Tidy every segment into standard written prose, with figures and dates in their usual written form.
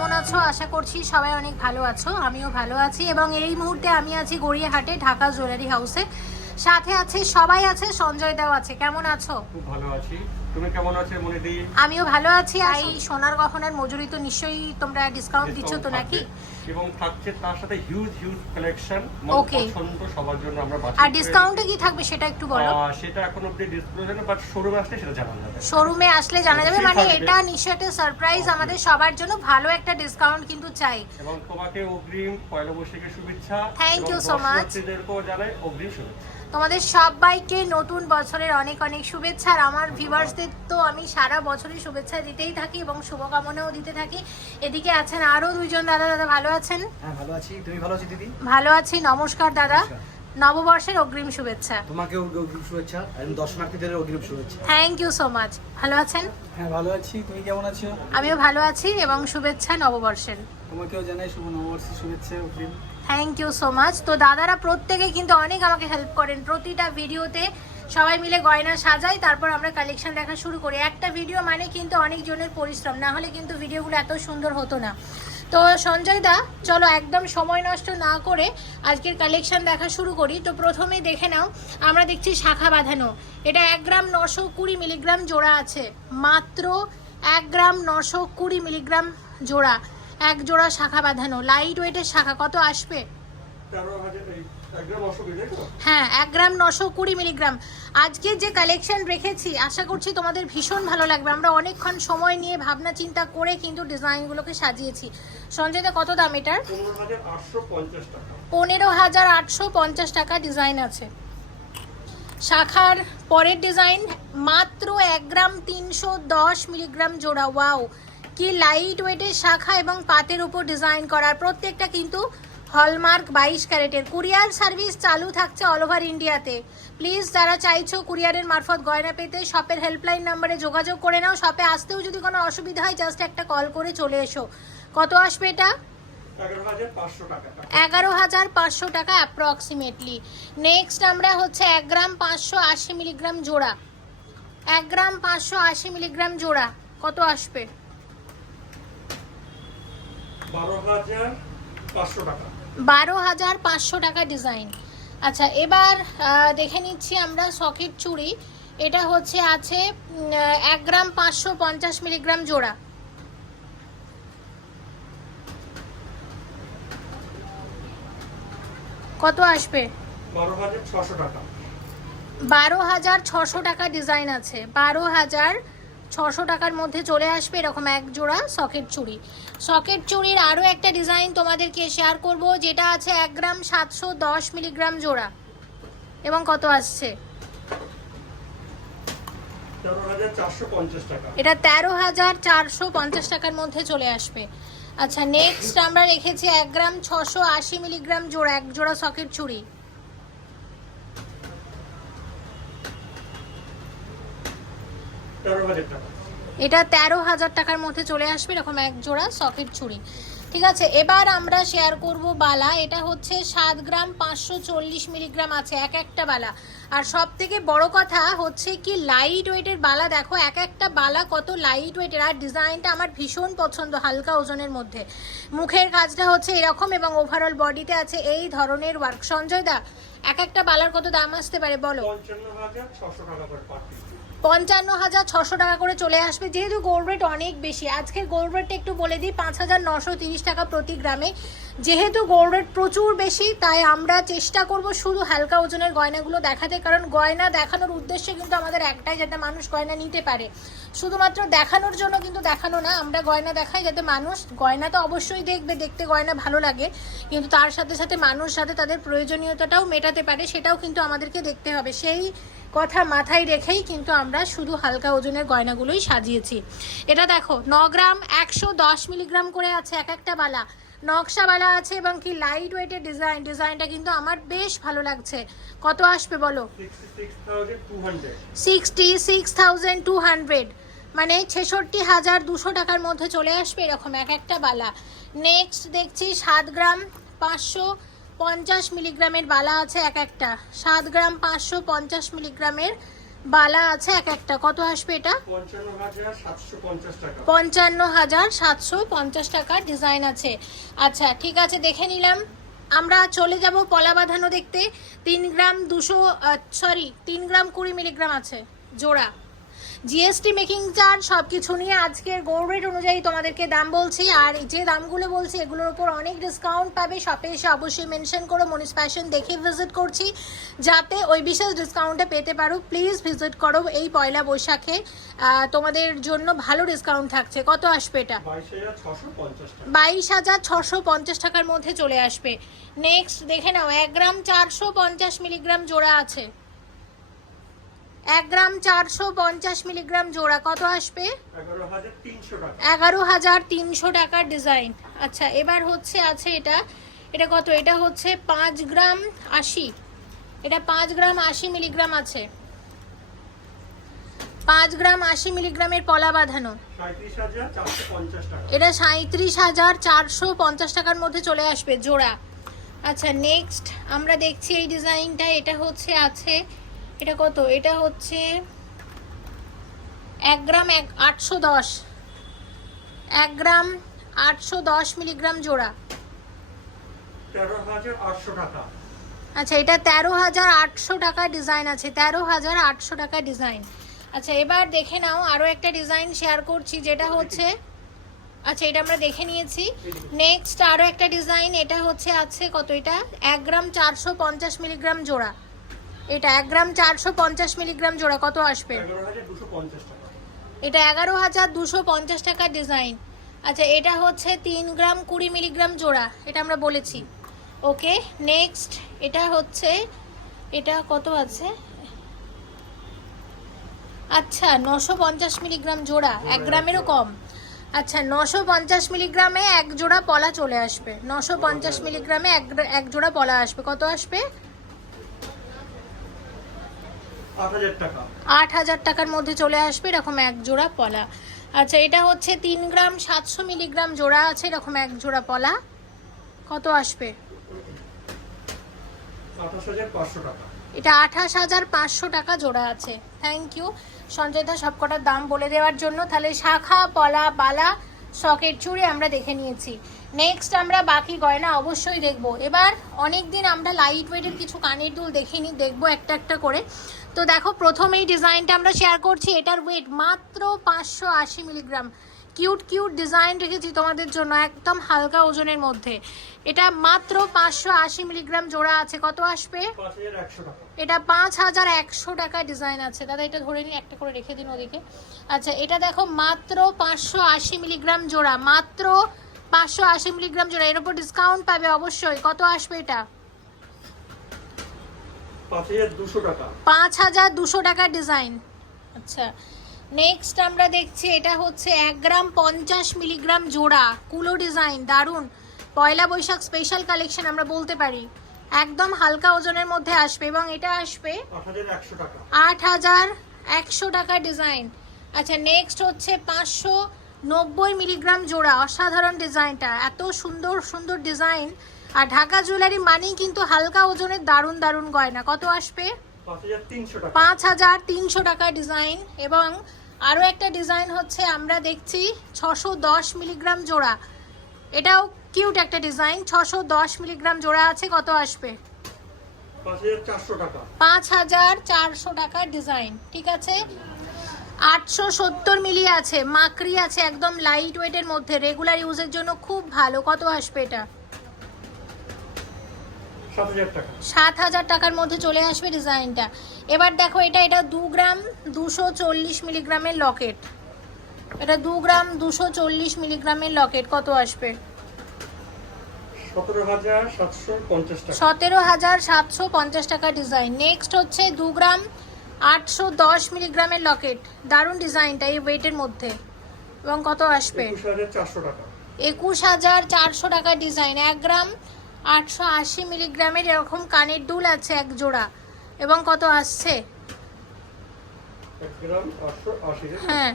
কেমন আছো? আশা করছি সবাই অনেক ভালো আছো, আমিও ভালো আছি। এবং এই মুহূর্তে আমি আছি গড়িয়াহাটে, ঢাকা জুয়েলারি হাউসে। সাথে আছে সবাই আছে, সঞ্জয় দাও আছে। কেমন আছো? খুব ভালো আছি। তুমি কেমন আছো মনিদি? আমিও ভালো আছি। এই সোনার গহনার মজুরি তো নিশ্চয়ই তোমরা ডিসকাউন্ট দিচ্ছ তো নাকি? এবং থাকছে তার সাথে হিউজ কালেকশন, পছন্দ সবার জন্য আমরা বাছাই। আর ডিসকাউন্টে কি থাকবে সেটা একটু বলো। সেটা এখন অবধি ডিসক্লোজ না, বাট শোরুমে আসলে সেটা জানা যাবে। শোরুমে আসলে জানা যাবে, মানে এটা নিশ্চয়ই একটা সারপ্রাইজ আমাদের সবার জন্য। ভালো একটা ডিসকাউন্ট কিন্তু চাই। এবং তোমাকে অগ্রিম পয়লা বৈশাখের শুভেচ্ছা। Thank you so much. দর্শকদেরকেও জানাই অগ্রিম শুভেচ্ছা। তোমাদের সবাইকে নতুন বছরের অনেক অনেক শুভেচ্ছা। আর আমার ভিউয়ার্সদের তো আমি সারা বছরই শুভেচ্ছা দিতেই থাকি এবং শুভকামনাও দিতে থাকি। এদিকে আছেন আরো দুইজন দাদা। দাদা ভালো আছেন? হ্যাঁ ভালো আছি, তুমি ভালো আছো দিদি? ভালো আছি। নমস্কার দাদা, নববর্ষের অগ্রিম শুভেচ্ছা। তোমাকেও অগ্রিম শুভেচ্ছা এবং দর্শনার্থীদের অগ্রিম শুভেচ্ছা। Thank you so much. ভালো আছেন? হ্যাঁ ভালো আছি, তুমি কেমন আছো? আমিও ভালো আছি এবং শুভেচ্ছা নববর্ষের। তোমাকেও জানাই শুভ নববর্ষের শুভেচ্ছা অগ্রিম। Thank you so much. তো দাদারা প্রত্যেকে কিন্তু অনেক আমাকে হেল্প করেন। প্রতিটা ভিডিওতে সবাই মিলে গয়না সাজাই, তারপর আমরা কালেকশন দেখা শুরু করি। একটা ভিডিও মানে কিন্তু অনেক জনের পরিশ্রম, না হলে কিন্তু ভিডিওগুলো এত সুন্দর হতো না। তো সঞ্জয় দা, চলো একদম সময় নষ্ট না করে আজকের কালেকশন দেখা শুরু করি। তো প্রথমেই দেখে নাও, আমরা দেখছি শাখা বাঁধানো। এটা 1 গ্রাম 920 মিলিগ্রাম জোড়া আছে, মাত্র 1 গ্রাম 920 মিলিগ্রাম জোড়া। এক জোড়া শাখা বাঁধানো, লাইট ওয়েটের শাখা। কত আসবে? 13,000। হ্যাঁ, 1 গ্রাম 920 মিলিগ্রাম। আজকে যে কালেকশন রেখেছি আশা করছি তোমাদের ভীষণ ভালো লাগবে। আমরা অনেকক্ষণ সময় নিয়ে ভাবনা চিন্তা করে কিন্তু ডিজাইনগুলোকে সাজিয়েছি। সঞ্জয় দা, কত দাম এটার? 15,850 টাকা। 15,850 টাকা ডিজাইন আছে। শাখার পরের ডিজাইন মাত্র 1 গ্রাম 310 মিলিগ্রাম জোড়া। ওয়াও, কি লাইট ওয়েটের শাখা এবং পাতের উপর ডিজাইন করার। প্রত্যেকটা কিন্তু হলমার্ক 22 ক্যারেটের। কুরিয়ার সার্ভিস চালু থাকছে অল ওভার ইন্ডিয়াতে। প্লিজ যারা চাইছো কুরিয়ারের মারফত গয়না পেতে, শপের হেল্পলাইন নাম্বারে যোগাযোগ করে নাও। শপে আসতেও যদি কোনো অসুবিধা হয় জাস্ট একটা কল করে চলে এসো। কত আসবে এটা? 11,500 টাকা। 11,500 টাকা অ্যাপ্রক্সিমেটলি। নেক্সট আমরা হচ্ছে 1 গ্রাম 580 মিলিগ্রাম জোড়া। 1 গ্রাম 580 মিলিগ্রাম জোড়া কত আসবে? 12,500 টাকা। 12,500 টাকা ডিজাইন। আচ্ছা, এবার দেখে নিচ্ছি আমরা সকেট চুড়ি। এটা হচ্ছে আছে 1 গ্রাম 550 মিলিগ্রাম জোড়া। কত আসবে? 12,600 টাকা। 12,600 টাকা ডিজাইন আছে। 12,600 টাকার মধ্যে চলে আসবে এরকম এক জোড়া সকেট চুড়ি। সকেট চুড়ির আরও একটা ডিজাইন তোমাদেরকে শেয়ার করব, যেটা আছে 1 গ্রাম 710 মিলিগ্রাম জোড়া। এবং কত আসছে? 13,450 টাকা। এটা 13,450 টাকার মধ্যে চলে আসবে। আচ্ছা, নেক্সট আমরা রেখেছি 1 গ্রাম 680 মিলিগ্রাম জোড়া, এক জোড়া সকেট চুড়ি। 13,000 টাকা। এটা 13,000 টাকার মধ্যে চলে আসবে এরকম এক জোড়া সকেট চুড়ি। ঠিক আছে, এবার আমরা শেয়ার করব বালা। এটা হচ্ছে 7 গ্রাম 540 মিলিগ্রাম আছে এক একটা বালা। আর সব থেকে বড় কথা হচ্ছে কি লাইট ওয়েটের বালা। দেখো এক একটা বালা কত লাইট ওয়েটের। আর ডিজাইনটা আমার ভীষণ পছন্দ, হালকা ওজনের মধ্যে। মুখের কাজটা হচ্ছে এরকম এবং ওভারঅল বডিতে আছে এই ধরনের ওয়ার্ক। সঞ্জয় দা, এক একটা বালার কত দাম আসতে পারে বলো? 55,600 টাকা করে পার পিস। 55,600 টাকা করে চলে আসবে। যেহেতু গোল্ড রেট অনেক বেশি, আজকের গোল্ড রেটটা একটু বলে দিই, 5,930 টাকা প্রতি গ্রামে। যেহেতু গোল্ড রেট প্রচুর বেশি, তাই আমরা চেষ্টা করব শুধু হালকা ওজনের গয়নাগুলো দেখাতে। কারণ গয়না দেখানোর উদ্দেশ্য কিন্তু আমাদের একটাই, যাতে মানুষ গয়না নিতে পারে। শুধুমাত্র দেখানোর জন্য কিন্তু দেখানো না, আমরা গয়না দেখাই যাতে মানুষ গয়না তো অবশ্যই দেখবে, দেখতে গয়না ভালো লাগে, কিন্তু তার সাথে সাথে মানুষ যাতে তাদের প্রয়োজনীয়তাটাও মেটাতে পারে সেটাও কিন্তু আমাদেরকে দেখতে হবে। সেই কথা মাথায় রেখেই কিন্তু আমরা শুধু হালকা ওজনের গয়নাগুলোই সাজিয়েছি। এটা দেখো 9 গ্রাম 110 মিলিগ্রাম করে আছে এক একটা বালা। নকশাওয়ালা আছে এবং কি লাইট ওয়েটের ডিজাইন। ডিজাইনটা কিন্তু আমার বেশ ভালো লাগছে। কত আসবে বলো? 66,200, মানে 66,200 টাকার মধ্যে চলে আসবে এরকম এক একটা বালা। নেক্সট দেখছি 7 গ্রাম 550 মিলিগ্রামের বালা আছে এক একটা। 7 গ্রাম 550 মিলিগ্রামের বালা আছে এক একটা, কত আসবে এটা? 55,750 টাকা। 55,750 টাকার ডিজাইন আছে। আচ্ছা ঠিক আছে, দেখে নিলাম। আমরা চলে যাব পলা বাঁধানো দেখতে। 3 গ্রাম 3 গ্রাম 20 মিলিগ্রাম আছে জোড়া। জিএসটি মেকিং চার্জ সব কিছু নিয়ে আজকের গোল্ড রেট অনুযায়ী তোমাদেরকে দাম বলছি। আর যে দামগুলো বলছি এগুলোর উপর অনেক ডিসকাউন্ট পাবে। শপে এসে অবশ্যই মেনশন করো মনিস ফ্যাশন, দেখে ভিজিট করছি যাতে ওই বিশেষ ডিসকাউন্টে পেতে পারো। প্লিজ ভিজিট করো এই পয়লা বৈশাখে, তোমাদের জন্য ভালো ডিসকাউন্ট থাকছে। কত আসবে এটা? 22,650 টাকা। 22,650 টাকার মধ্যে চলে আসবে। নেক্সট দেখে নাও, 1 গ্রাম 450 মিলিগ্রাম জোড়া আছে। 1 গ্রাম 450 মিলিগ্রাম জোড়া, কত আসবে? 11,300 টাকা। 11,300 টাকার ডিজাইন। আচ্ছা এবার হচ্ছে আছে এটা, এটা কত? এটা হচ্ছে 5 গ্রাম 80, এটা 5 গ্রাম 80 মিলিগ্রাম আছে। 5 গ্রাম 80 মিলিগ্রামের পলা বাঁধানো, 37,450 টাকা। এটা 37,450 টাকার মধ্যে চলে আসবে জোড়া। আচ্ছা নেক্সট আমরা দেখছি এই ডিজাইনটা, এটা হচ্ছে আছে, এটা কত? এটা হচ্ছে 1 গ্রাম 810, 1 গ্রাম 810 মিলিগ্রাম জোড়া। 13,800 টাকা। আচ্ছা এটা 13,800 টাকা ডিজাইন আছে, 13,800 টাকা ডিজাইন। আচ্ছা এবার দেখে নাও আরও একটা ডিজাইন শেয়ার করছি যেটা হচ্ছে, আচ্ছা এটা আমরা দেখে নিয়েছি। নেক্সট আরও একটা ডিজাইন, এটা হচ্ছে আছে কত? এটা 1 গ্রাম 450 মিলিগ্রাম জোড়া। এটা 1 গ্রাম 450 মিলিগ্রাম জোড়া, কত আসবে? 11,250 টাকা। এটা 11,250 টাকার ডিজাইন। আচ্ছা এটা হচ্ছে 3 গ্রাম 20 মিলিগ্রাম জোড়া, এটা আমরা বলেছি। ওকে নেক্সট এটা হচ্ছে, এটা কত আছে? আচ্ছা 950 মিলিগ্রাম জোড়া, 1 গ্রামেরও কম। আচ্ছা 950 মিলিগ্রামে এক জোড়া পলা চলে আসবে। 950 মিলিগ্রামে এক জোড়া পলা আসবে, কত আসবে? 8,000 টাকা। 8,000 টাকার মধ্যে চলে আসবে এরকম এক জোড়া পলা। আচ্ছা এটা হচ্ছে 3 গ্রাম 700 মিলিগ্রাম জোড়া আছে, এরকম এক জোড়া পলা, কত আসবে? 28,500 টাকা। এটা 28,500 টাকা জোড়া আছে। থ্যাংক ইউ সঞ্জয়দা সবকটার দাম বলে দেওয়ার জন্য। তাহলে শাখা, পলা, বালা, সকেট, চুড়ি আমরা দেখে নিয়েছি। নেক্সট আমরা বাকি গয়না অবশ্যই দেখব। এবার অনেক দিন আমরা লাইট ওয়েটের কিছু কানের দুল দেখিনি, দেখবো একটা একটা করে। তো দেখো প্রথম এই ডিজাইনটা আমরা শেয়ার করছি, এটার ওয়েট মাত্র 580 মিলিগ্রাম। কিউট কিউট ডিজাইন রেখেছি তোমাদের জন্য, একদম হালকা ওজনের মধ্যে। এটা মাত্র 580 মিলিগ্রাম জোড়া আছে, কত আসবে? 5,100 টাকা। এটা 5,100 টাকা ডিজাইন আছে। দাদা এটা ধরে নিন, একটা করে রেখে দিন ওদিকে। আচ্ছা এটা দেখো মাত্র 580 মিলিগ্রাম জোড়া, মাত্র 580 মিলিগ্রাম জোড়া। এর উপর ডিসকাউন্ট পাবে অবশ্যই, কত আসবে এটা? 5,200 টাকা। 5,200 টাকার ডিজাইন। আচ্ছা নেক্সট আমরা দেখছি, এটা হচ্ছে 1 গ্রাম 50 মিলিগ্রাম জোড়া, কুলো ডিজাইন, দারুণ পয়লা বৈশাখ স্পেশাল কালেকশন আমরা বলতে পারি। একদম হালকা ওজনের মধ্যে আসবে এবং এটা আসবে 8,100 টাকা। 8,100 টাকা ডিজাইন। আচ্ছা নেক্সট হচ্ছে 590 মিলিগ্রাম জোড়া, অসাধারণ ডিজাইনটা, এত সুন্দর সুন্দর ডিজাইন। আর ঢাকা জুয়েলারি মানেই কিন্তু হালকা ওজনের দারুণ দারুণ গয়না, কত আসবে? 5,300 টাকা। 5,300 টাকা ডিজাইন। এবং আরও একটা ডিজাইন হচ্ছে আমরা দেখছি 610 মিলিগ্রাম জোড়া, এটাও কিউট একটা ডিজাইন, 610 মিলিগ্রাম জোড়া আছে, কত আসবে? 5,400 টাকা। 5,400 টাকার ডিজাইন। ঠিক আছে 870 মিলি আছে, মাকড়ি আছে, একদম লাইট ওয়েটের মধ্যে, রেগুলার ইউজের জন্য খুব ভালো, কত আসবে এটা? 7,000 টাকা। 7,000 টাকার মধ্যে চলে আসবে ডিজাইনটা। এবার দেখো এটা 2 গ্রাম 240 মিলিগ্রামের লকেট, এটা 2 গ্রাম 240 মিলিগ্রামের লকেট, কত আসবে? 17,750 টাকা। 17,750 টাকা ডিজাইন। নেক্সট হচ্ছে 2 গ্রাম 810 মিলিগ্রামের লকেট, দারুণ ডিজাইনটা এই ওয়েটের মধ্যে, এবং কত আসবে? 21,400 টাকা। 21,400 টাকা ডিজাইন। 1 গ্রাম 880 মিলিগ্রামের এরকম কানের দুল আছে এক জোড়া, এবং কত আসছে? 1 গ্রাম 880। হ্যাঁ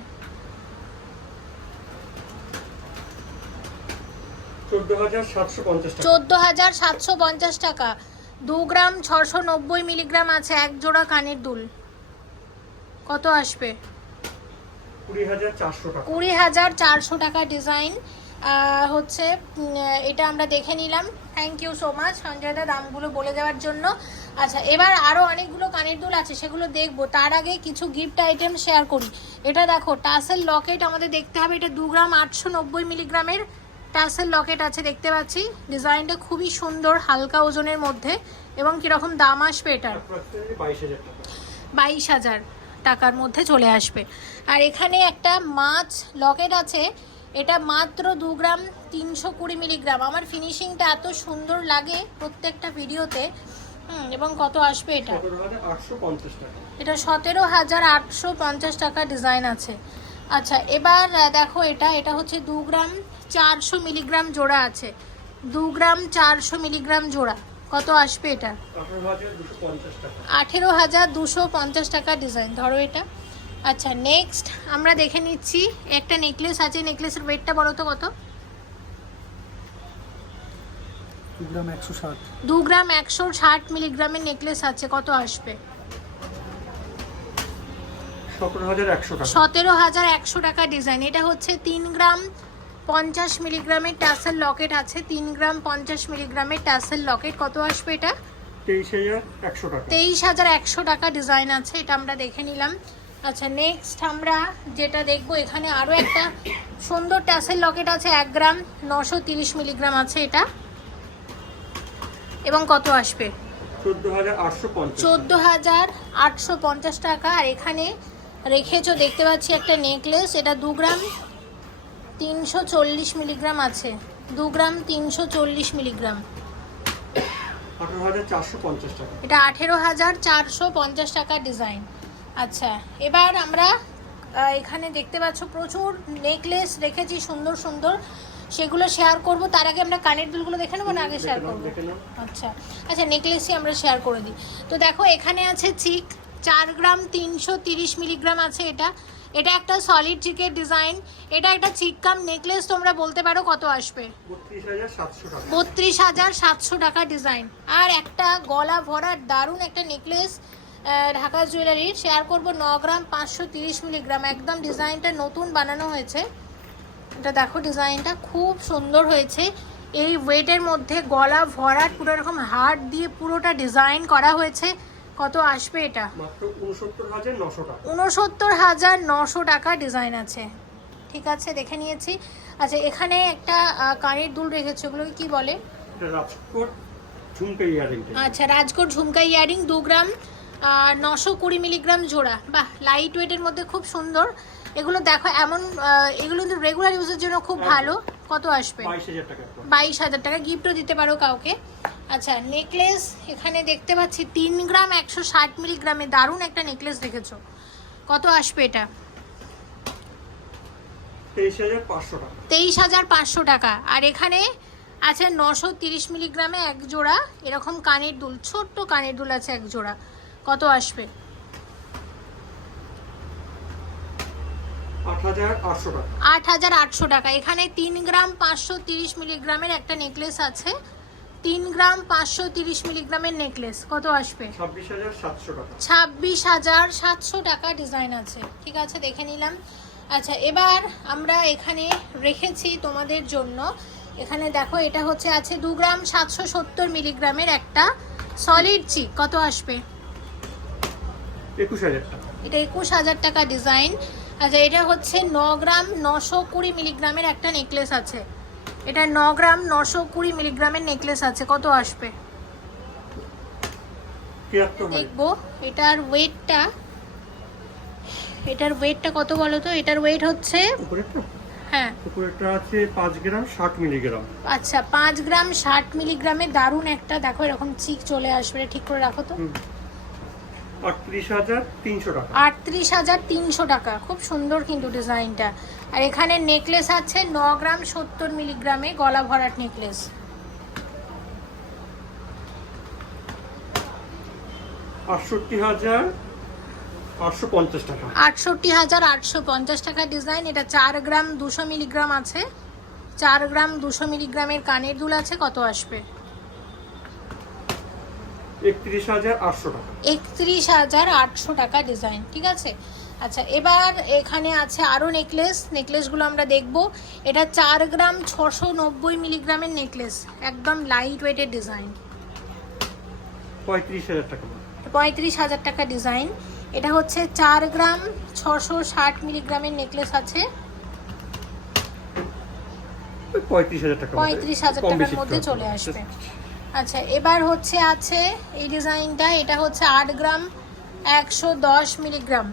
14,750 টাকা। 14,750 টাকা। 2 গ্রাম 690 মিলিগ্রাম আছে এক জোড়া কানের দুল। কত আসবে? 20,400 টাকা। 20,400 টাকা ডিজাইন হচ্ছে। এটা আমরা দেখে নিলাম। Thank you so much Sanjay da দামগুলো বলে দেওয়ার জন্য। আচ্ছা, এবার আরও অনেকগুলো কানের দুল আছে, সেগুলো দেখবো। তার আগে কিছু গিফট আইটেম শেয়ার করি। এটা দেখো, টাসেল লকেট আমাদের দেখতে হবে। এটা 2 গ্রাম 890 মিলিগ্রামের টাসেল লকেট আছে, দেখতে পাচ্ছি। ডিজাইনটা খুবই সুন্দর, হালকা ওজনের মধ্যে। এবং কীরকম দাম আসবে এটার? 22,000 টাকা। 22,000 টাকার মধ্যে চলে আসবে। আর এখানে একটা মাছ লকেট আছে, এটা মাত্র 2 গ্রাম 320 মিলিগ্রাম। আমার ফিনিশিংটা এত সুন্দর লাগে প্রত্যেকটা ভিডিওতে। এবং কত আসবে এটা? 17,850 টাকা। এটা 17,850 টাকা ডিজাইন আছে। আচ্ছা, এবার দেখো, এটা হচ্ছে 2 গ্রাম 400 মিলিগ্রাম জোড়া আছে। 2 গ্রাম 400 মিলিগ্রাম জোড়া, কত আসবে এটা? 18,250 টাকা। 18,250 টাকা ডিজাইন। ধরো এটা। আচ্ছা, নেক্সট আমরা দেখে নিচ্ছি। একটা নেকলেস আছে, নেকলেসের ওয়েটটা বলো তো কত? 2 গ্রাম 160। 2 গ্রাম 160 মিলিগ্রামের নেকলেস আছে, কত আসবে? 17,100 টাকা। 17,100 টাকা ডিজাইন। এটা হচ্ছে 3 গ্রাম 50 মিলিগ্রামের টাসেল লকেট আছে। 3 গ্রাম 50 মিলিগ্রামের টাসেল লকেট, কত আসবে এটা? 23,100 টাকা। 23,100 টাকা ডিজাইন আছে। এটা আমরা দেখে নিলাম। আচ্ছা, নেক্সট আমরা যেটা দেখবো, এখানে আরও একটা সুন্দর টাসেল লকেট আছে। 1 গ্রাম 930 মিলিগ্রাম আছে এটা। এবং কত আসবে? 14,850। 14,850 টাকা। আর এখানে রেখেছো দেখতে পাচ্ছি একটা নেকলেস, এটা 2 গ্রাম 340 মিলিগ্রাম আছে। 2 গ্রাম 340 মিলিগ্রাম, 18,450 টাকা। এটা 18,450 টাকা ডিজাইন। আচ্ছা, এবার আমরা এখানে দেখতে পাচ্ছ প্রচুর নেকলেস রেখেছি সুন্দর সুন্দর, সেগুলো শেয়ার করব। তার আগে আমরা কানের দুলগুলো দেখে নেবো না আগে শেয়ার করবো? আচ্ছা আচ্ছা, নেকলেসই আমরা শেয়ার করে দিই। তো দেখো, এখানে আছে চিক, 4 গ্রাম 330 মিলিগ্রাম আছে। এটা একটা সলিড চিকের ডিজাইন। এটা একটা চিককাম নেকলেস, তোমরা বলতে পারো কত আসবে? 32,700 টাকা। 32,700 টাকা ডিজাইন। আর একটা গলা ভরার দারুণ একটা নেকলেস ঢাকা জুয়েলারির শেয়ার করব, 9 গ্রাম 530 মিলিগ্রাম। একদম ডিজাইনটা নতুন বানানো হয়েছে। এটা দেখো, ডিজাইনটা খুব সুন্দর হয়েছে। এই ওয়েটের মধ্যে গলা ভরাট পুরো এরকম হার্ট দিয়ে পুরোটা ডিজাইন করা হয়েছে। কত আসবে এটা? মাত্র 69,900 টাকা। 69,900 টাকা ডিজাইন আছে। ঠিক আছে, দেখে নিয়েছি। আচ্ছা, এখানে একটা কানের দুল রেখেছে, ওগুলোকে কি বলে? এটা রাজকোট ঝুমকা ইয়ারিং। আচ্ছা, রাজকোট ঝুমকা ইয়ারিং, 2 গ্রাম 920 মিলিগ্রাম জোড়া। বাহ, লাইট ওয়েটের মধ্যে খুব সুন্দর। এগুলো দেখো, এমন এগুলো কিন্তু রেগুলার ইউজের জন্য খুব ভালো। কত আসবে? 22,000 টাকা। 22,000 টাকা। গিফটও দিতে পারো কাউকে। আচ্ছা, নেকলেস এখানে দেখতে পাচ্ছি 3 গ্রাম 160 মিলিগ্রামে দারুণ একটা নেকলেস রেখেছো, কত আসবে এটা? 23,500 টাকা। 23,500 টাকা। আর এখানে আছে 930 মিলিগ্রামে এক জোড়া এরকম কানের দুল, ছোট্ট কানের দুল আছে এক জোড়া, কত আসবে? 8,800 টাকা। 8,800 টাকা। এখানে 3 গ্রাম 530 মিলিগ্রামের একটা নেকলেস আছে। 3 গ্রাম 530 মিলিগ্রামের নেকলেস, কত আসবে? 26,700 টাকা। 26,700 টাকা ডিজাইন আছে। ঠিক আছে, দেখে নিলাম। আচ্ছা, এবার আমরা এখানে রেখেছি তোমাদের জন্য। এখানে দেখো, এটা হচ্ছে আছে 2 গ্রাম 770 মিলিগ্রামের একটা সলিড চিক, কত আসবে? 21,000 টাকা। এটা 21,000 টাকা ডিজাইন। আচ্ছা, এটা হচ্ছে 9 গ্রাম 920 মিলিগ্রামের একটা নেকলেস আছে। এটা 9 গ্রাম 920 মিলিগ্রামের নেকলেস আছে, কত আসবে? 73,000। দেখবো এটার ওয়েটটা কত বলো তো? এটার ওয়েট হচ্ছে, উপরেরটা? হ্যাঁ, উপরেরটা আছে 5 গ্রাম 60 মিলিগ্রাম। আচ্ছা, 5 গ্রাম 60 মিলিগ্রামের দারুণ একটা, দেখো এরকম চিক চলে আসবে। ঠিক করে রাখো তো। 38,300 টাকা। 38,300 টাকা। খুব সুন্দর কিন্তু ডিজাইনটা। আর এখানে নেকলেস আছে 9 গ্রাম 70 মিলিগ্রামে গলা ভরাট নেকলেস। 68,850 টাকা। 68,850 টাকা ডিজাইন। এটা 4 গ্রাম 200 মিলিগ্রাম আছে। 4 গ্রাম 200 মিলিগ্রামের কানের দুল আছে, কত আসবে? 31,800 টাকা। 31,800 টাকা ডিজাইন, ঠিক আছে। আচ্ছা, এবার এখানে আছে আরও নেকলেসগুলো আমরা দেখব। এটা 4 গ্রাম 690 মিলিগ্রামের নেকলেস, একদম লাইট ওয়েটের ডিজাইন, 35,000 টাকা। 35,000 টাকা ডিজাইন। এটা হচ্ছে 4 গ্রাম 660 মিলিগ্রামের নেকলেস আছে, 35,000 টাকা। 35,000 টাকার মধ্যে চলে আসবে। আচ্ছা, এবার হচ্ছে আছে এই ডিজাইনটা, এটা হচ্ছে 8 গ্রাম 110 মিলিগ্রাম,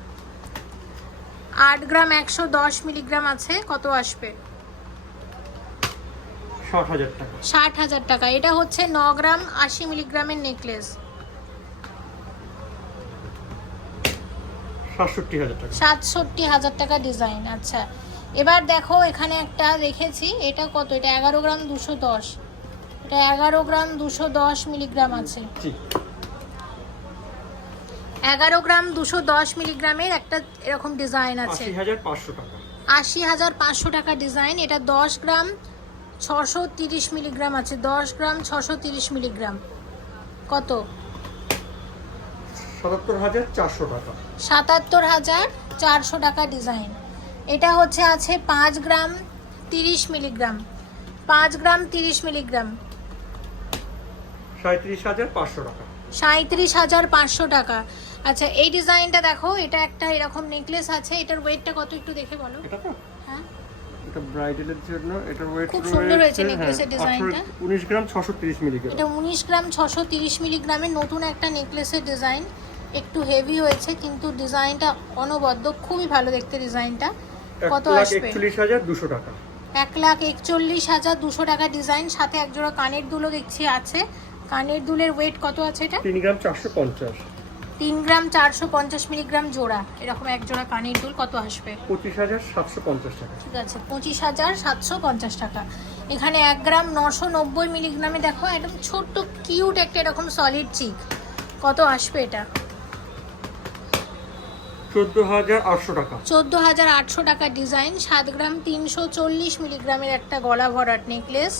8 গ্রাম 110 মিলিগ্রাম আছে, কত আসবে? 60,000 টাকা। 60,000 টাকা। এটা হচ্ছে 9 গ্রাম 80 মিলিগ্রামের নেকলেস, 67,000 টাকা। 67,000 টাকা ডিজাইন। আচ্ছা, এবার দেখো এখানে একটা রেখেছি, এটা কত? এটা 11 গ্রাম 210, এটা 11 গ্রাম 210 মিলিগ্রাম আছে, জি। 11 গ্রাম 210 মিলিগ্রামের একটা এরকম ডিজাইন আছে, 80,500 টাকা। 80,500 টাকা ডিজাইন। এটা 10 গ্রাম 630 মিলিগ্রাম আছে, 10 গ্রাম 630 মিলিগ্রাম, কত? 77,400 টাকা। 77,400 টাকা ডিজাইন। এটা হচ্ছে আছে 5 গ্রাম 30 মিলিগ্রাম, 5 গ্রাম 30 মিলিগ্রাম, 37,500 টাকা। 37,500 টাকা। আচ্ছা, এই ডিজাইনটা দেখো, এটা একটা এরকম নেকলেস আছে, এটার ওয়েটটা কত একটু দেখে বলো। এটা তো হ্যাঁ, এটা ব্রাইডালের জন্য, এটার ওয়েট খুব সুন্দর হয়েছে নেকলেসের ডিজাইনটা। 19 গ্রাম 630 মিলিগ্রাম। এটা 19 গ্রাম 630 মিলিগ্রামের নতুন একটা নেকলেসের ডিজাইন, একটু হেভি হয়েছে কিন্তু ডিজাইনটা অনবদ্য, খুবই ভালো দেখতে ডিজাইনটা। কত আসবে? 41,200 টাকা। 1,41,200 টাকা ডিজাইন। সাথে একজোড়া কানের দুলও দেখছি আছে। কানের দুলের ওয়েট কত আছে এটা? 3 গ্রাম 450। 3 গ্রাম 450 মিলিগ্রাম জোড়া, এরকম এক জোড়া কানের দুল, কত আসবে? 25,750 টাকা। ঠিক আছে, 25,750 টাকা। এখানে 1 গ্রাম 990 মিলিগ্রামে দেখো একদম ছোট্ট কিউট একটা এরকম সলিড চিক, কত আসবে এটা? 14,800 টাকা। 14,800 টাকা ডিজাইন। 7 গ্রাম 340 মিলিগ্রামের একটা গলা ভরাট নেকলেস,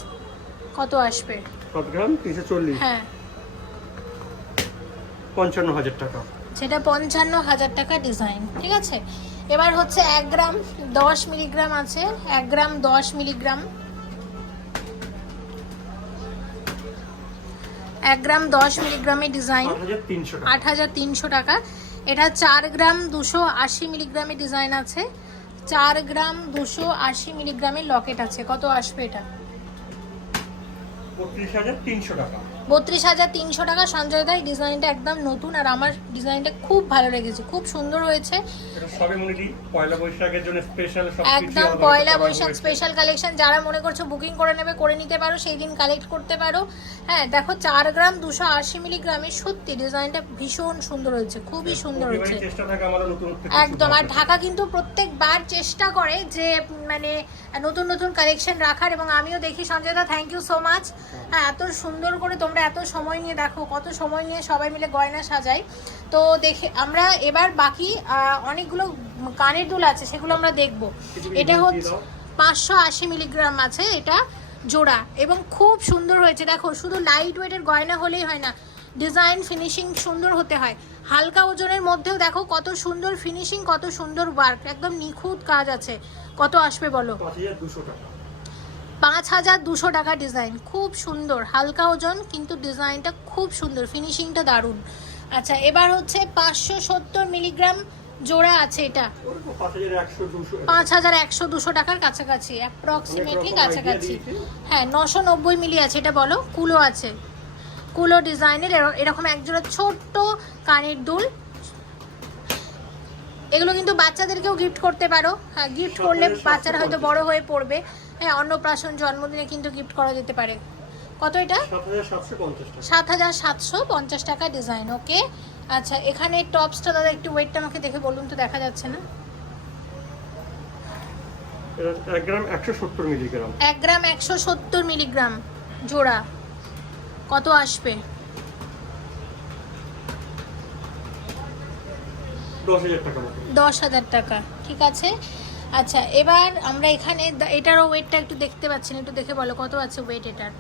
কত আসবে? 7 গ্রাম 340। হ্যাঁ, 55,000 টাকা। সেটা 55,000 টাকা ডিজাইন, ঠিক আছে। এবার হচ্ছে 1 গ্রাম 10 মিলিগ্রাম আছে, 1 গ্রাম 10 মিলিগ্রাম, 1 গ্রাম 10 মিলিগ্রামের ডিজাইন, 8,300 টাকা। 8,300 টাকা। এটা 4 গ্রাম 280 মিলিগ্রামের ডিজাইন আছে, 4 গ্রাম 280 মিলিগ্রামের লকেট আছে, কত আসবে এটা? 32,300 টাকা। 32,300 টাকা। সঞ্জয় দা, এই ডিজাইনটা একদম নতুন, আর আমার ডিজাইনটা খুব ভালো লেগেছে, খুব সুন্দর হয়েছে। এটা সবে মনে দিই পয়লা বৈশাখের জন্য স্পেশাল সব একদম পয়লা বৈশাখ স্পেশাল কালেকশন, যারা মনে করছো বুকিং করে নেবে, করে নিতে পারো, সেই দিন কালেক্ট করতে পারো। হ্যাঁ, দেখো 4 গ্রাম 280 মিলিগ্রামের, সত্যি ডিজাইনটা ভীষণ সুন্দর হয়েছে, খুবই সুন্দর হয়েছে চেষ্টা থাকে আমাদের নতুন একদম। আর ঢাকা কিন্তু প্রত্যেকবার চেষ্টা করে যে মানে নতুন নতুন কালেকশন রাখার, এবং আমিও দেখি। সঞ্জয় দা, থ্যাংক ইউ সো মাচ। হ্যাঁ, এত সুন্দর করে তোমরা এত সময় নিয়ে, দেখো কত সময় নিয়ে সবাই মিলে গয়না সাজাই। তো দেখে আমরা এবার বাকি অনেকগুলো কানের দুল আছে, সেগুলো আমরা দেখব। এটা হচ্ছে 580 মিলিগ্রাম আছে এটা জোড়া, এবং খুব সুন্দর হয়েছে। দেখো, শুধু লাইট ওয়েটের গয়না হলেই হয় না, ডিজাইন ফিনিশিং সুন্দর হতে হয়। হালকা ওজনের মধ্যেও দেখো কত সুন্দর ফিনিশিং, কত সুন্দর ওয়ার্ক, একদম নিখুঁত কাজ আছে। কত আসবে বলো? 5,200 টাকা। 5,200 টাকা ডিজাইন, খুব সুন্দর, হালকা ওজন কিন্তু ডিজাইনটা খুব সুন্দর, ফিনিশিংটা দারুণ। আচ্ছা, এবার হচ্ছে 570 মিলিগ্রাম জোড়া আছে, এটা 5,100-200 টাকার কাছাকাছি, অ্যাপ্রক্সিমেটলি কাছাকাছি। হ্যাঁ, 990 মিলি আছে, এটা বলো। কুলো আছে, কুলো ডিজাইনের এরকম একজোড়া ছোট্ট কানের দুল। এগুলো কিন্তু বাচ্চাদেরকেও গিফট করতে পারো। হ্যাঁ, গিফট করলে বাচ্চারা হয়তো বড় হয়ে পড়বে। হ্যাঁ, অন্নপ্রাশন, জন্মদিনে কিন্তু গিফট করা যেতে পারে। কত এটা? 7,750 টাকা ডিজাইন। ওকে, আচ্ছা, এখানে টপসটা দাদা একটু ওয়েটটা আমাকে দেখে বলুন তো, দেখা যাচ্ছে না। 1 গ্রাম 170 মিলিগ্রাম। 1 গ্রাম 170 মিলিগ্রাম জোড়া, কত আসবে? 10,000 টাকা মতো। 10,000 টাকা, ঠিক আছে। আচ্ছা, এবার আমরা এখানে এটারও ওয়েটটা একটু দেখতে পাচ্ছি না, একটু দেখে বলো কত আছে ওয়েট এটার।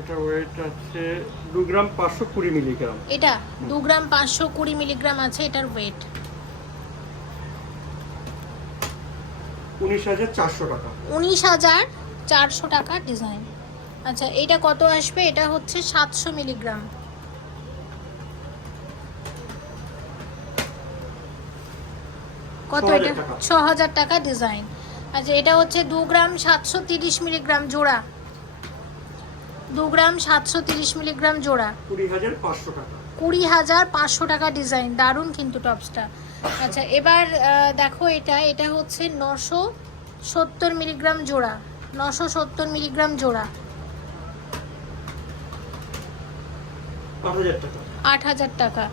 এটা ওয়েট আছে 2 গ্রাম 520 মিলিগ্রাম। এটা 2 গ্রাম 520 মিলিগ্রাম আছে এটার ওয়েট। 19,400 টাকা। 19,400 টাকা ডিজাইন। আচ্ছা এটা কত আসবে? এটা হচ্ছে 700 মিলিগ্রাম। কত এটা? 6,000 টাকা ডিজাইন। আচ্ছা এটা হচ্ছে 2 গ্রাম 730 মিলিগ্রাম জোড়া। 2 গ্রাম 730 মিলিগ্রাম জোড়া 20,500 টাকা। 20,500 টাকা ডিজাইন। দারুণ কিন্তু টপসটা। আচ্ছা এবার দেখো এটা হচ্ছে 970 মিলিগ্রাম জোড়া। 970 মিলিগ্রাম জোড়া 8,000 টাকা। 8,000 টাকা।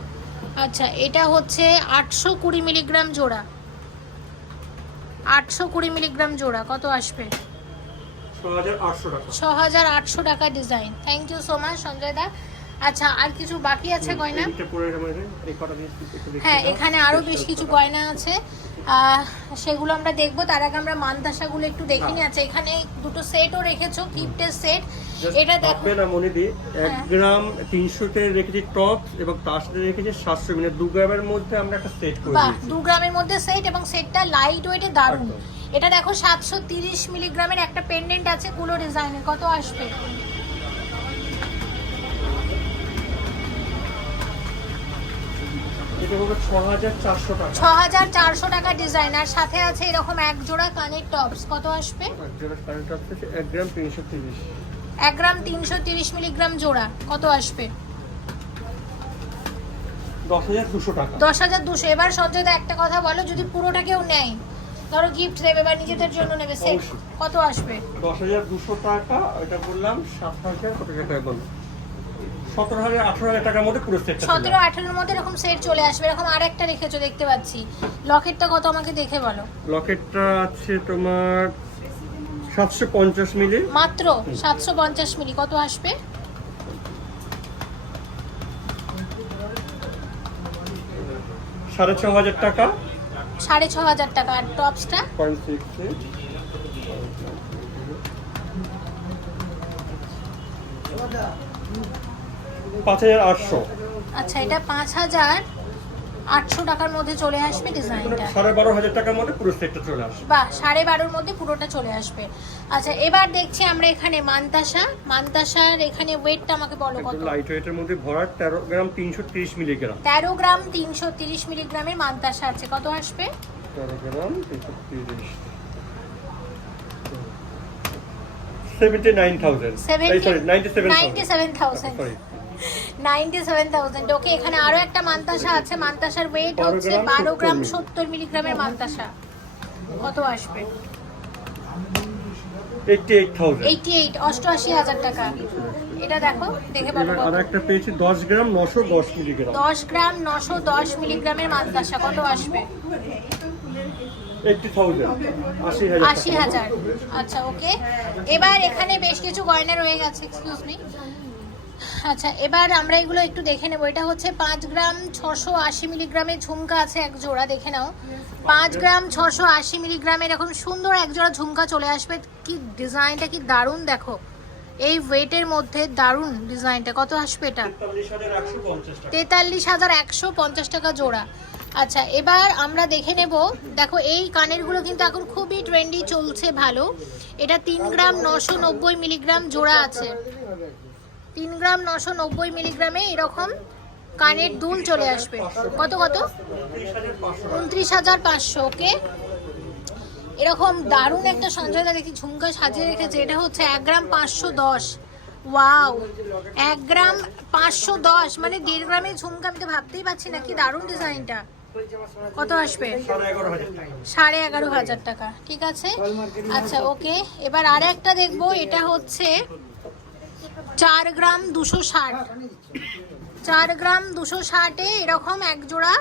আচ্ছা এটা হচ্ছে 820 মিলিগ্রাম জোড়া। 820 মিলিগ্রাম জোড়া কত আসবে? 6,800 টাকা। 6,800 টাকা design. Thank you so much Sanjay da. আচ্ছা আর কিছু বাকি আছে গয়না? এটা পরে আমাদের এই কটা নিয়ে একটু দেখতে হ্যাঁ দাও। এখানে আরো বেশ কিছু গয়না আছে, সেগুলো আমরা দেখবো। তার আগে আমরা মানতাসাগুলো একটু দেখে নিই। আচ্ছা এখানে দুটো সেটও রেখেছো, গিফটের সেট। এটা দেখো না মনিদি 1 হ্যাঁ। গ্রাম 300 তে রেখেছি টপ এবং তার সাথে রেখেছি 700 মানে 2 গ্রামের মধ্যে আমরা একটা সেট করে বাহ, দিয়েছি। 2 গ্রামের মধ্যে সেট এবং সেটটা লাইট ওয়েটে দারুণ। একদম। এটা দেখো 730 মিলিগ্রামের একটা পেন্ডেন্ট আছে কুলো ডিজাইনের। কত আসবে? এটা হবে 6,400 টাকা। 6,400 টাকা ডিজাইন। আর সাথে আছে এরকম এক জোড়া কানের টপস। কত আসবে? যেটা কারেন্ট আছে 1 গ্রাম 330। 1 গ্রাম 330 মিলিগ্রাম জোড়া কত আসবে? 10,200 টাকা। 10,200। এবার সঞ্জয়দা একটা কথা বলো, যদি পুরোটা কেউ নেয়, ধরো গিফট দেবে বা নিজেদের জন্য নেবে, সেট অবশ্যই। কত আসবে? 10,200 টাকা। এটা বললাম 7,000 কত টাকা বল 17,000 18,000 টাকার মধ্যে পুরো সেটটা 17-18 এর মধ্যে এরকম সেট চলে আসবে। এরকম আরেকটা রেখেছো দেখতে পাচ্ছি। লকেটটা কত আমাকে দেখে বলো। লকেটটা আছে তোমার 750 মিলি। মাত্র 750 মিলি। কত আসবে? 6,500 টাকা। 6,500 টাকা। আর টপসটা 0.68 5,800। আচ্ছা এটা 5,800 টাকার মধ্যে চলে আসবে ডিজাইনটা। 12,500 টাকার মধ্যে পুরো সেটটা চলে আসবে। বাহ, 12,500 মধ্যে পুরোটা চলে আসবে। আচ্ছা এবার দেখছি আমরা এখানে মানতাসার এখানে ওয়েটটা আমাকে বলো কত। লাইট ওয়েটের মধ্যে ভরা 13 গ্রাম 330 মিলিগ্রাম। 13 গ্রাম 330 মিলিগ্রামের মানতাসা আছে। কত আসবে? 13 গ্রাম 330 79,000 সরি 97,000 সরি 97,000। ওকে এখানে আরো একটা মানতাসা আছে। মানতাসার ওয়েট 12 হচ্ছে গ্রাম 12 গ্রাম 70 70 মিলিগ্রামের মানতাসা। কত আসবে? 88,000। 88,000 টাকা। এটা দেখো দেখে বলো আর কত। একটা পেয়েছি 10 গ্রাম 910 মিলিগ্রাম। 10 গ্রাম 910 মিলিগ্রামের মানতাসা। কত আসবে? 80,000 80,000 80,000। আচ্ছা ওকে। এবার এখানে বেশ কিছু গয়না রয়ে গেছে, এক্সকিউজ মি। আচ্ছা এবার আমরা এগুলো একটু দেখে নেবো। এটা হচ্ছে 5 গ্রাম 680 মিলিগ্রামের ঝুমকা আছে এক জোড়া, দেখে নাও। 5 গ্রাম 680 মিলিগ্রামের এরকম সুন্দর এক জোড়া ঝুমকা চলে আসবে। কি ডিজাইনটা কি দারুণ দেখো, এই ওয়েটের মধ্যে দারুণ ডিজাইনটা। কত আসবে এটা? 43,150 টাকা। 43,150 টাকা জোড়া। আচ্ছা এবার আমরা দেখে নেব। দেখো এই কানেরগুলো কিন্তু এখন খুবই ট্রেন্ডি চলছে, ভালো। এটা 3 গ্রাম 990 মিলিগ্রাম জোড়া আছে। 3 গ্রাম 990 মিলিগ্রামে এরকম কানের দুল চলে আসবে। কত কত? 29,500। ওকে এরকম দারুণ একটা সঞ্জয়দা দেখি ঝুমকা সাজিয়ে রেখেছে। এটা হচ্ছে 1 গ্রাম 510। ওয়াও, 1 গ্রাম 510 মানে 1.5 গ্রামের ঝুমকা। আমি তো ভাবতেই পারছি না, কি দারুণ ডিজাইনটা। কত আসবে? 11,500 টাকা। ঠিক আছে আচ্ছা ওকে। এবার আর একটা দেখবো। এটা হচ্ছে 4 গ্রাম 260। 4 গ্রাম 260-এ এরকম এক জোড়া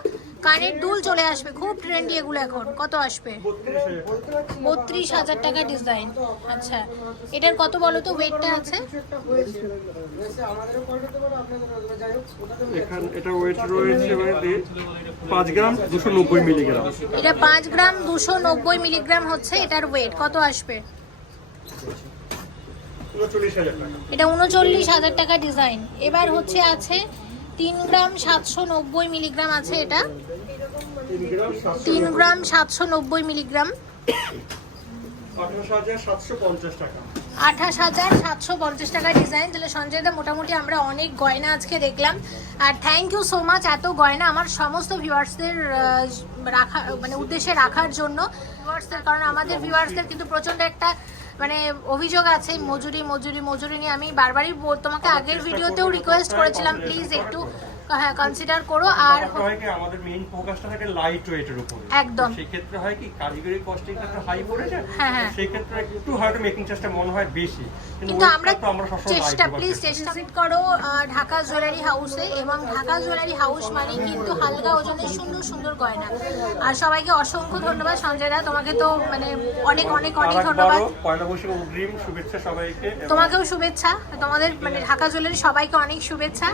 কানের দুল চলে আসবে। খুব ট্রেন্ডি এগুলো এখন। কত আসবে? 32,000 টাকা ডিজাইন। আচ্ছা এটার কত বলো তো ওয়েটটা আছে? এখানে এটা ওয়েট রয়েছে মানে 5 গ্রাম 290 মিলিগ্রাম। এটা 5 গ্রাম 290 মিলিগ্রাম হচ্ছে এটার ওয়েট। কত আসবে? 39,000 টাকা। এটা 39,000 টাকা ডিজাইন। এবার হচ্ছে আছে 3 গ্রাম 790 মিলিগ্রাম আছে এটা, 3 3 গ্রাম 700 গ্রাম 790 মিলিগ্রাম, 28,750 টাকা। 28,750 টাকা ডিজাইন। তাহলে সঞ্জয় দা মোটামুটি আমরা অনেক গয়না আজকে দেখলাম। আর থ্যাংক ইউ সো মাচ এত গয়না আমার সমস্ত ভিউয়ার্সদের রাখা মানে উদ্দেশ্যে রাখার জন্য, ভিউয়ার্সদের, কারণ আমাদের ভিউয়ার্সদের কিন্তু প্রচণ্ড একটা মানে অভিযোগ আছে মজুরি মজুরি মজুরি নিয়ে। আমি বারবারই তোমাকে আগের ভিডিওতেও রিকোয়েস্ট করেছিলাম প্লিজ একটু হ্যাঁ কনসিডার করো। আর হয় কি আমাদের মেইন ফোকাসটা থাকে লাইট ওয়েটের উপরে, একদম সেই ক্ষেত্রে হয় কি কারিগরি কস্টিংটা একটু হাই পড়ে যায়, হ্যাঁ হ্যাঁ, সেই ক্ষেত্রে একটু হয়তো মেকিং চার্জটা মনে হয় বেশি, কিন্তু আমরা সবসময় চেষ্টা light প্লিজ ব্যবহার চেষ্টা করো ঢাকা জুয়েলারি হাউসে। এবং ঢাকা জুয়েলারি হাউস মানে কিন্তু হালকা ওজনের সুন্দর সুন্দর গয়না। আর সবাইকে অসংখ্য ধন্যবাদ সঞ্জয় দা, তোমাকে তো মানে অনেক অনেক অনেক ধন্যবাদ। পয়লা বৈশাখ অগ্রিম শুভেচ্ছা সবাইকে। তোমাকেও শুভেচ্ছা, তোমাদের মানে ঢাকা জুয়েলারি সবাইকে অনেক শুভেচ্ছা।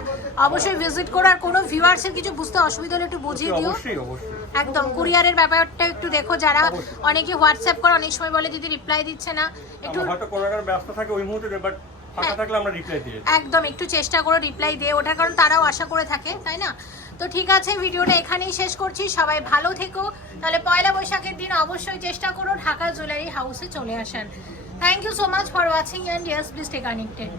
অবশ্যই ভিজিট করো। আর কোনো ভিউয়ার্সের কিছু বুঝতে অসুবিধা হলে একটু বুঝিয়ে দিও। অবশ্যই অবশ্যই একদম কুরিয়ারের ব্যাপারটা একটু দেখো, যারা অনেকে হোয়াটসঅ্যাপ করে অনেক সময় বলে দিদি রিপ্লাই দিচ্ছে না, একটু আমরা হয়তো কোনো জায়গায় ব্যস্ত থাকে ওই মুহূর্তে, বাট ফাঁকা থাকলে আমরা রিপ্লাই দিই। একদম একটু চেষ্টা করো রিপ্লাই দিয়ে ওঠার, কারণ তারাও আশা করে থাকে, তাই না? তো ঠিক আছে, ভিডিওটা এখানেই শেষ করছি। সবাই ভালো থেকো। তাহলে পয়লা বৈশাখের দিন অবশ্যই চেষ্টা করো ঢাকা জুয়েলারি হাউসে চলে আসার। Thank you so much for watching and yes please stay connected.